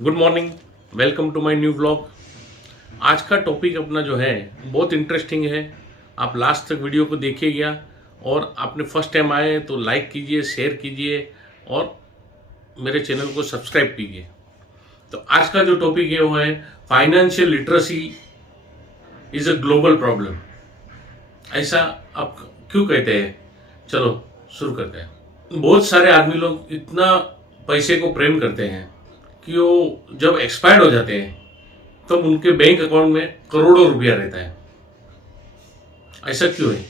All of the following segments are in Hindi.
Good morning, welcome to my new vlog. आज का टॉपिक अपना जो है बहुत इंटरेस्टिंग है। आप लास्ट तक वीडियो को देखिएगा और आपने फर्स्ट टाइम आए हैं तो लाइक कीजिए, शेयर कीजिए और मेरे चैनल को सब्सक्राइब कीजिए। तो आज का जो टॉपिक है वो है financial literacy is a global problem. ऐसा आप क्यों कहते हैं? चलो शुरू करते हैं। बहुत सारे आदमी लोग इतना पैसे को प्रेम करते हैं कि वो जब एक्सपायर्ड हो जाते हैं तब तो उनके बैंक अकाउंट में करोड़ों रुपया रहता है। ऐसा क्यों है?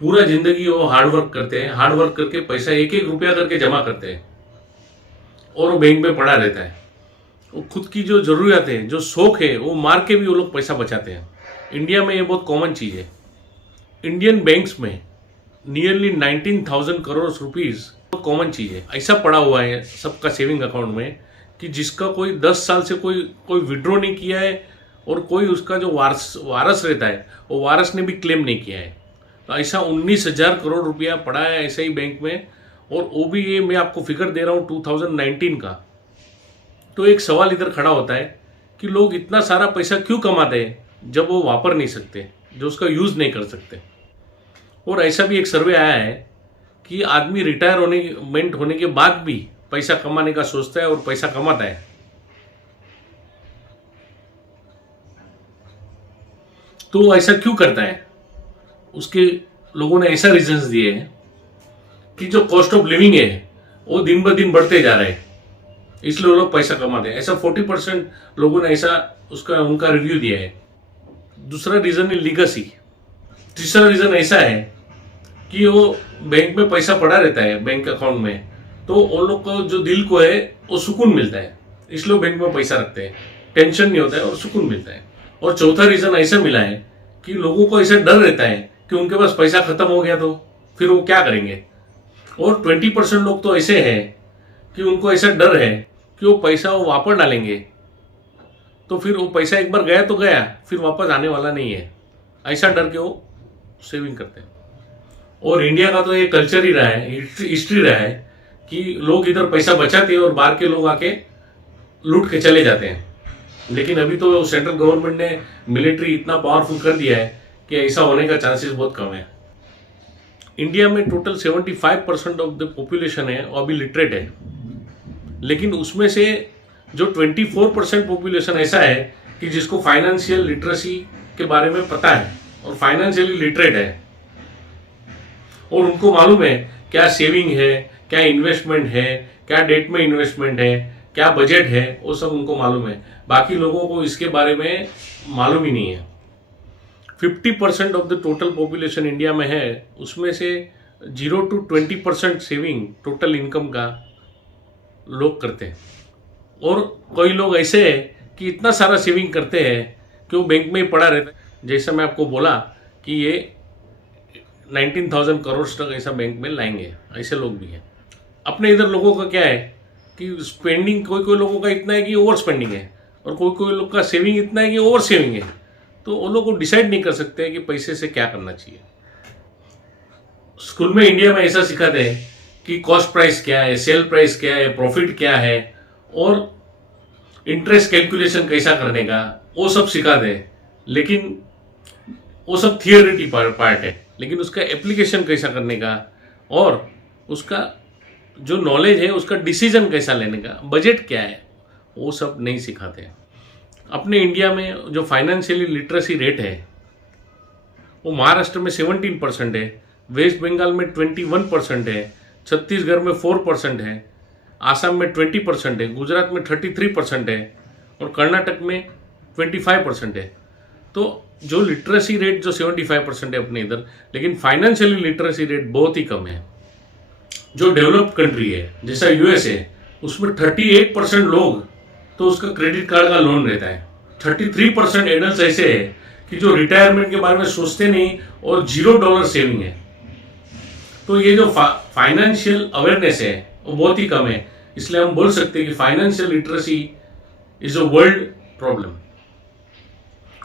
पूरा जिंदगी वो हार्ड वर्क करते हैं, हार्ड वर्क करके पैसा एक एक रुपया करके जमा करते हैं और वो बैंक में पड़ा रहता है। वो खुद की जो जरूरत है, जो शौक है, वो मार के भी वो लोग पैसा बचाते हैं। इंडिया में ये बहुत कॉमन चीज़ है। इंडियन बैंक्स में नियरली 19,000 करोड़ रुपीज बहुत कॉमन चीज़ है। ऐसा पड़ा हुआ है सबका सेविंग अकाउंट में कि जिसका कोई 10 साल से कोई विड्रॉ नहीं किया है और कोई उसका जो वारस रहता है वो वारस ने भी क्लेम नहीं किया है। तो ऐसा 19,000 करोड़ रुपया पड़ा है ऐसे ही बैंक में। और वो भी ये मैं आपको फिगर दे रहा हूँ 2019 का। तो एक सवाल इधर खड़ा होता है कि लोग इतना सारा पैसा क्यों कमाते हैं जब वो वापर नहीं सकते, जो उसका यूज़ नहीं कर सकते। और ऐसा भी एक सर्वे आया है कि आदमी रिटायरमेंट होने के बाद भी पैसा कमाने का सोचता है और पैसा कमाता है। तो ऐसा क्यों करता है? उसके लोगों ने ऐसा रीजंस दिए हैं कि जो कॉस्ट ऑफ लिविंग है वो दिन ब दिन बढ़ते जा रहे हैं, इसलिए वो लोग पैसा कमाते हैं। ऐसा 40% लोगों ने ऐसा उनका रिव्यू दिया है। दूसरा रीजन है लीगेसी। तीसरा रीजन ऐसा है कि वो बैंक में पैसा पड़ा रहता है बैंक अकाउंट में, तो उन लोग को जो दिल को है वो सुकून मिलता है, इसलिए बैंक में पैसा रखते हैं। टेंशन नहीं होता है और सुकून मिलता है। और चौथा रीजन ऐसा मिला है कि लोगों को ऐसा डर रहता है कि उनके पास पैसा खत्म हो गया तो फिर वो क्या करेंगे। और 20% लोग तो ऐसे हैं कि उनको ऐसा डर है कि वो पैसा वो वापस डालेंगे तो फिर वो पैसा एक बार गया तो गया, फिर वापस आने वाला नहीं है। ऐसा डर के वो सेविंग करते हैं। और इंडिया का तो ये कल्चर ही रहा है, हिस्ट्री रहा है कि लोग इधर पैसा बचाते हैं और बाहर के लोग आके लूट के चले जाते हैं। लेकिन अभी तो सेंट्रल गवर्नमेंट ने मिलिट्री इतना पावरफुल कर दिया है कि ऐसा होने का चांसेस बहुत कम है। इंडिया में टोटल 75% ऑफ द पॉपुलेशन है वो अभी लिटरेट है, लेकिन उसमें से जो 24% पॉपुलेशन ऐसा है कि जिसको फाइनेंशियल लिटरेसी के बारे में पता है और फाइनेंशियली लिटरेट है और उनको मालूम है क्या सेविंग है, क्या इन्वेस्टमेंट है, क्या डेट में इन्वेस्टमेंट है, क्या बजट है, वो सब उनको मालूम है। बाकी लोगों को इसके बारे में मालूम ही नहीं है। 50% of the total population India में है, उसमें से 0 to 20% सेविंग टोटल इनकम का लोग करते हैं। और कोई लोग ऐसे हैं कि इतना सारा सेविंग करते हैं कि वो बैंक में ही पड़ा रहता है। जैसा मैं आपको बोला कि ये 19,000 करोड़ तक ऐसा बैंक में लाएंगे, ऐसे लोग भी हैं। अपने इधर लोगों का क्या है कि स्पेंडिंग कोई लोगों का इतना है कि ओवर स्पेंडिंग है और कोई लोग का सेविंग इतना है कि ओवर सेविंग है। तो वो लोग को डिसाइड नहीं कर सकते कि पैसे से क्या करना चाहिए। स्कूल में इंडिया में ऐसा सिखाते हैं कि कॉस्ट प्राइस क्या है, सेल प्राइस क्या है, प्रॉफिट क्या है और इंटरेस्ट कैलकुलेशन कैसा करने का, वो सब सिखाते हैं। लेकिन वो सब थियोरिटी पार्ट है, लेकिन उसका एप्लीकेशन कैसा करने का और उसका जो नॉलेज है, उसका डिसीजन कैसा लेने का, बजट क्या है, वो सब नहीं सिखाते। अपने इंडिया में जो फाइनेंशियली लिटरेसी रेट है वो महाराष्ट्र में 17% है, वेस्ट बंगाल में 21% है, छत्तीसगढ़ में 4% है, आसाम में 20% है, गुजरात में 33% है और कर्नाटक में 25% है। तो जो लिटरेसी रेट जो 75% है अपने इधर, लेकिन फाइनेंशियली लिटरेसी रेट बहुत ही कम है। जो डेवलप्ड कंट्री है जैसा यूएस है, उसमें 38% लोग तो उसका क्रेडिट कार्ड का लोन रहता है। 33% एडल्ट ऐसे है कि जो रिटायरमेंट के बारे में सोचते नहीं और $0 सेविंग है। तो ये जो फाइनेंशियल अवेयरनेस है वो बहुत ही कम है। इसलिए हम बोल सकते हैं कि financial literacy is a world problem.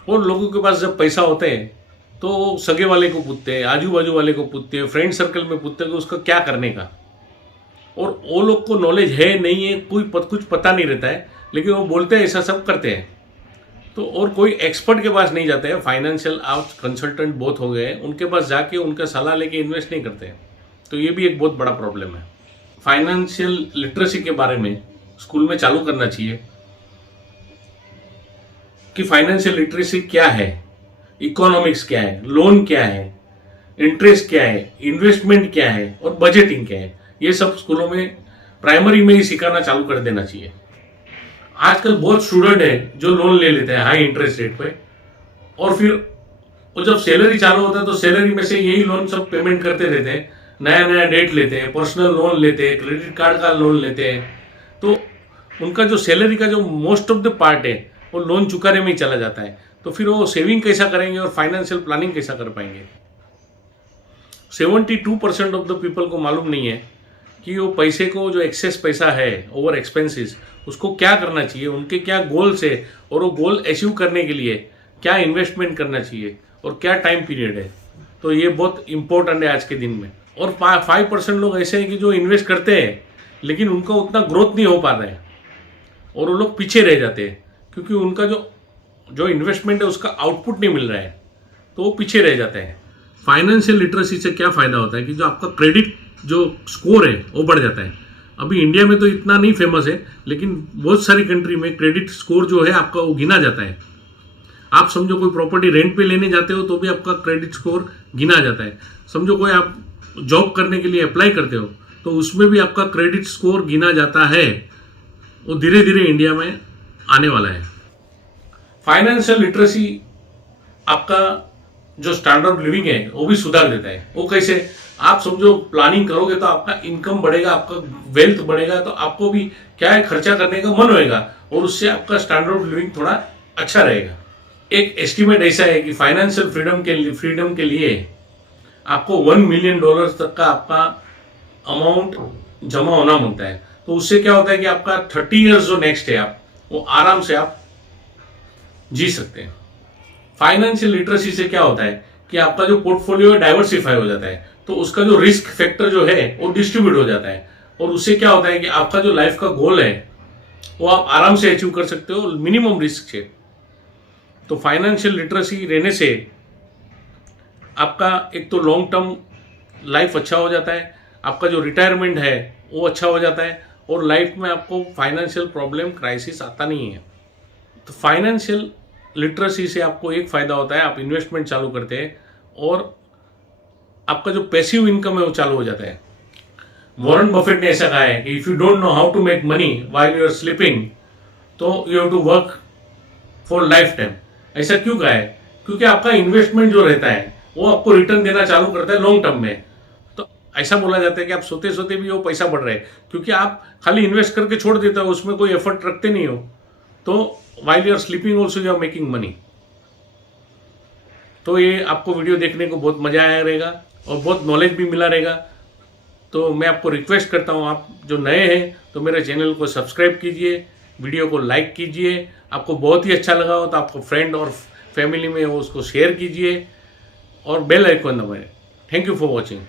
और लोगों के पास जब पैसा होता है तो सगे वाले को पूछते हैं, आजू बाजू वाले को पूछते हैं, फ्रेंड सर्कल में पूछते हैं कि उसका क्या करने का। और वो लोग को नॉलेज है नहीं है, कुछ पता नहीं रहता है, लेकिन वो बोलते हैं ऐसा सब करते हैं। तो और कोई एक्सपर्ट के पास नहीं जाते हैं, फाइनेंशियल आप कंसल्टेंट बहुत हो गए, उनके पास जाके उनका सलाह लेके इन्वेस्ट नहीं करते हैं। तो ये भी एक बहुत बड़ा प्रॉब्लम है। फाइनेंशियल लिटरेसी के बारे में स्कूल में चालू करना चाहिए कि फाइनेंशियल लिटरेसी क्या है, इकोनॉमिक्स क्या है, लोन क्या है, इंटरेस्ट क्या है, इन्वेस्टमेंट क्या है और बजटिंग क्या है। ये सब स्कूलों में प्राइमरी में ही सिखाना चालू कर देना चाहिए। आजकल बहुत स्टूडेंट है जो लोन ले लेते हैं हाई इंटरेस्ट रेट पे, और फिर वो जब सैलरी चालू होता है तो सैलरी में से यही लोन सब पेमेंट करते रहते हैं, नया नया डेट लेते हैं, पर्सनल लोन लेते हैं, क्रेडिट कार्ड का लोन लेते हैं। तो उनका जो सैलरी का जो मोस्ट ऑफ द पार्ट है वो लोन चुकाने में ही चला जाता है। तो फिर वो सेविंग कैसा करेंगे और फाइनेंशियल प्लानिंग कैसा कर पाएंगे। 72% ऑफ द पीपल को मालूम नहीं है कि वो पैसे को, जो एक्सेस पैसा है ओवर एक्सपेंसेस, उसको क्या करना चाहिए, उनके क्या गोल्स है और वो गोल अचीव करने के लिए क्या इन्वेस्टमेंट करना चाहिए और क्या टाइम पीरियड है। तो ये बहुत इंपॉर्टेंट है आज के दिन में। और 5% लोग ऐसे हैं कि जो इन्वेस्ट करते हैं लेकिन उनका उतना ग्रोथ नहीं हो पा रहा है और वो लोग पीछे रह जाते हैं क्योंकि उनका जो इन्वेस्टमेंट है उसका आउटपुट नहीं मिल रहा है, तो वो पीछे रह जाते हैं। फाइनेंशियल लिटरेसी से क्या फायदा होता है कि जो आपका क्रेडिट जो स्कोर है वो बढ़ जाता है। अभी इंडिया में तो इतना नहीं फेमस है, लेकिन बहुत सारी कंट्री में क्रेडिट स्कोर जो है आपका वो गिना जाता है। आप समझो कोई प्रॉपर्टी रेंट पे लेने जाते हो तो भी आपका क्रेडिट स्कोर गिना जाता है। समझो कोई आप जॉब करने के लिए अप्लाई करते हो तो उसमें भी आपका क्रेडिट स्कोर गिना जाता है। वो धीरे धीरे इंडिया में आने वाला है। फाइनेंशियल लिटरेसी आपका जो स्टैंडर्ड ऑफ लिविंग है वो भी सुधार देता है। वो कैसे? आप समझो प्लानिंग करोगे तो आपका इनकम बढ़ेगा, आपका वेल्थ बढ़ेगा, तो आपको भी क्या है खर्चा करने का मन होएगा और उससे आपका स्टैंडर्ड ऑफ लिविंग थोड़ा अच्छा रहेगा। एक एस्टिमेट ऐसा है कि फाइनेंशियल फ्रीडम के लिए आपको $1 मिलियन तक का आपका अमाउंट जमा होना बनता है। तो उससे क्या होता है कि आपका 30 इयर्स जो नेक्स्ट है आप वो आराम से आप जी सकते हैं। फाइनेंशियल लिटरेसी से क्या होता है कि आपका जो पोर्टफोलियो है डाइवर्सिफाई हो जाता है, तो उसका जो रिस्क फैक्टर जो है वो डिस्ट्रीब्यूट हो जाता है और उससे क्या होता है कि आपका जो लाइफ का गोल है वो आप आराम से अचीव कर सकते हो मिनिमम रिस्क से। तो फाइनेंशियल लिटरेसी रहने से आपका एक तो लॉन्ग टर्म लाइफ अच्छा हो जाता है, आपका जो रिटायरमेंट है वो अच्छा हो जाता है और लाइफ में आपको फाइनेंशियल प्रॉब्लम क्राइसिस आता नहीं है। तो फाइनेंशियल लिटरेसी से आपको एक फायदा होता है, आप इन्वेस्टमेंट चालू करते हैं और आपका जो पैसिव इनकम है वो चालू हो जाता है। वॉरेन बफेट ने ऐसा कहा है कि if you don't know how to make money while you are sleeping तो you have to work for lifetime. ऐसा क्यों कहा है? क्योंकि आपका इन्वेस्टमेंट जो रहता है वो आपको रिटर्न देना चालू करता है लॉन्ग टर्म में। तो ऐसा बोला जाता है कि आप सोते सोते भी वो पैसा बढ़ रहा है क्योंकि आप खाली इन्वेस्ट करके छोड़ देते हो, उसमें कोई एफर्ट रखते नहीं हो। तो while you are sleeping also you are making money। तो ये आपको वीडियो देखने को बहुत मजा आया रहेगा और बहुत नॉलेज भी मिला रहेगा। तो मैं आपको रिक्वेस्ट करता हूँ, आप जो नए हैं तो मेरे चैनल को सब्सक्राइब कीजिए, वीडियो को लाइक कीजिए। आपको बहुत ही अच्छा लगा हो तो आपको फ्रेंड और फैमिली में उसको शेयर कीजिए और बेल आइकन दबाएं। Thank you for watching.